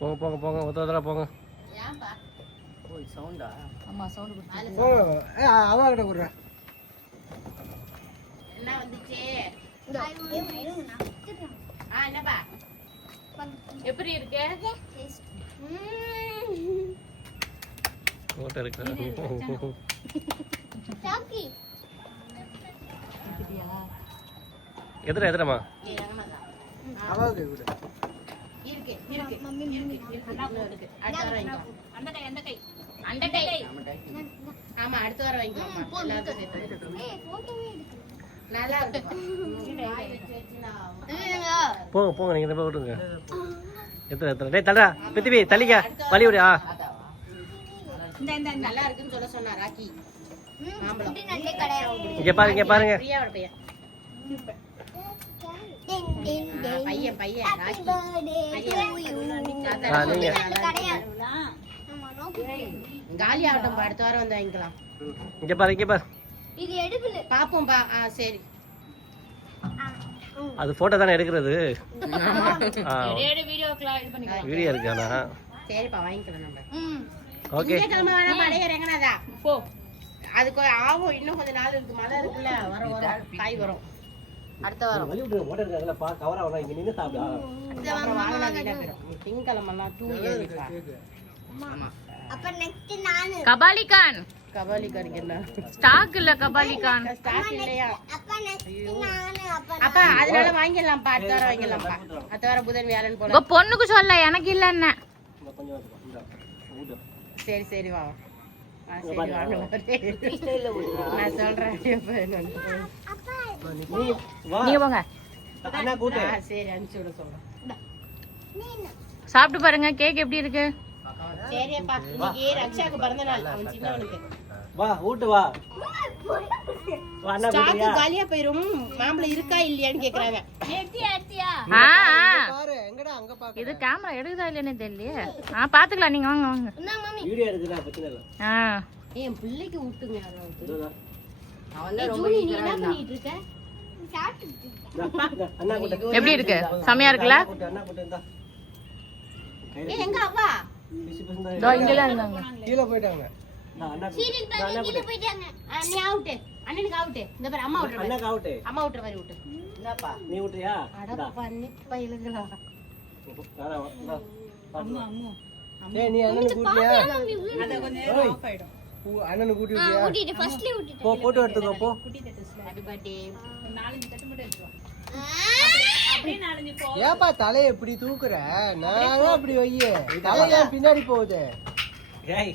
போங்க போங்க போங்க ஒருத்தர போங்க. ஏன்பா ஓய் சவுண்டா? ஆமா சவுண்ட் கொடுத்து போ. அவ கிட்ட குடுறா. என்ன வந்துச்சு? என்னப்பா எப்படி இருக்கு? போட்டோ இருக்கு. எதுரமா? அவளுக்கு குடு. இருக்கு இருக்கு அந்த கை ஆமா அடுத்த வாரம் வாங்கிக்கலாமா எல்லாத்தையும் சேர்த்து நல்லா இருக்கு போங்க போங்க நீங்க போய் விட்டுங்க. எத்தனை டேய் தள்ளுடா பித்திபி தள்ளிக்க வலி விடு. நல்லா இருக்குன்னு சொல்ல சொன்னா ராக்கி மாம்பழம் இங்க பாருங்க பிரியாவோட பையன் பையன் பையன் ராக்கி காலி ஆகட்டும் அடுத்த வாரம் வந்து வாங்கிக்கலாம். இங்க பாரு பாப்போம்பா. சரி அது போட்டோ தானே எடுக்கிறது. வீடியோ இருக்கு ஆனா சரிப்பா வாங்கிக்கலாம் நம்ம. ஓகே கிழமை வேணாம் பழைய ரெங்கனாதா போ. அதுக்கு ஆகும் இன்னும் கொஞ்ச நாள் இருக்கு. மழை இருக்குல்ல வரும் காய் வரும் அடுத்த வாரம். வலி விடுங்க போட்டோ எடுக்கறதுல பா கவரா வர இங்க நின்னு சாப்பிடு. திங்கக்கிழமெல்லாம் டூ ஏறிப்பா. அப்ப நெக்ஸ்ட் நானு கபாலிகான் என்ன ஸ்டாக் இல்ல கபாலிகான் ஸ்டாக் இல்லையா? அப்ப நெக்ஸ்ட் நானு அப்பா அதனால வாங்கிடலாம்ப்பா அடுத்த வாரம் வாங்கிடலாம்ப்பா. அடுத்த வாரம் புதன் வியாழன் போல. பொண்ணுக்கு சொல்ல எனக்கு இல்ல என்ன. சரி சரி வா சரி வா நான் சொல்றேன். நீங்க போங்க. அண்ணா கூட்டு. சரி அனுப்பிச்சு விட சொல்றேன். சாப்பிட்டு பாருங்க கேக் எப்படி இருக்கு. சரிப்பா இன்னைக்கு ரக்ஷாக்கு பிறந்த நாள் அவன் சின்னவனுக்கு. வா ஊட்டு வா. வா அண்ணா ஸ்டாக் கூட்டியா? காலியா போயிரும். மாம்பழம் இருக்கா இல்லையான்னு கேக்குறாங்க. பாரு எங்கடா அங்க பாக்க. இது கேமரா எடுக்குதா இல்லன்னு தெரியலையே. பாத்துக்கலாம் நீங்க வாங்க வாங்க. வீடியோ எடுக்குதா பிரச்சனை இல்ல. என் பிள்ளைக்கு ஊட்டுங்க அவன் ரொம்ப நீ என்ன பண்ணிட்டு இருக்க? அண்ணா கூட்டு. எப்படி இருக்கு செமையா இருக்குல்ல. அண்ணா கூட்டு இந்தா. எங்க அப்பா பிசி பிசி இதோ இங்கலாம் இருந்தாங்க. கீழ போய்ட்டாங்க. அண்ணா கூட்டு. அண்ணா கூட்டு. போயிட்டாங்க. நீ அவுட் அண்ணனுக்கு அவுட். இந்த பாரு அம்மா விட்டுற அண்ணா அவுட். அம்மா விட்டுற மாதிரி விட்டு. என்னப்பா? நீ ஊட்டுறியா? அட பண்ணி பையலுங்களா. அம்மா ஏய் நீ அண்ணனுக்கு கூட்டியா? அண்ணனுக்கு கூட்டி விட்டியா? ஊட்டிட்டு ஃபர்ஸ்ட்ல ஊட்டிட்டு. போ போட்டோ எடுத்துக்கோ போ. Happy birthday. ஏப்பா தலைய இப்படி தூக்குற? நான் அப்படி வையே. தலைய பின்னாடி போகுது. ஏய்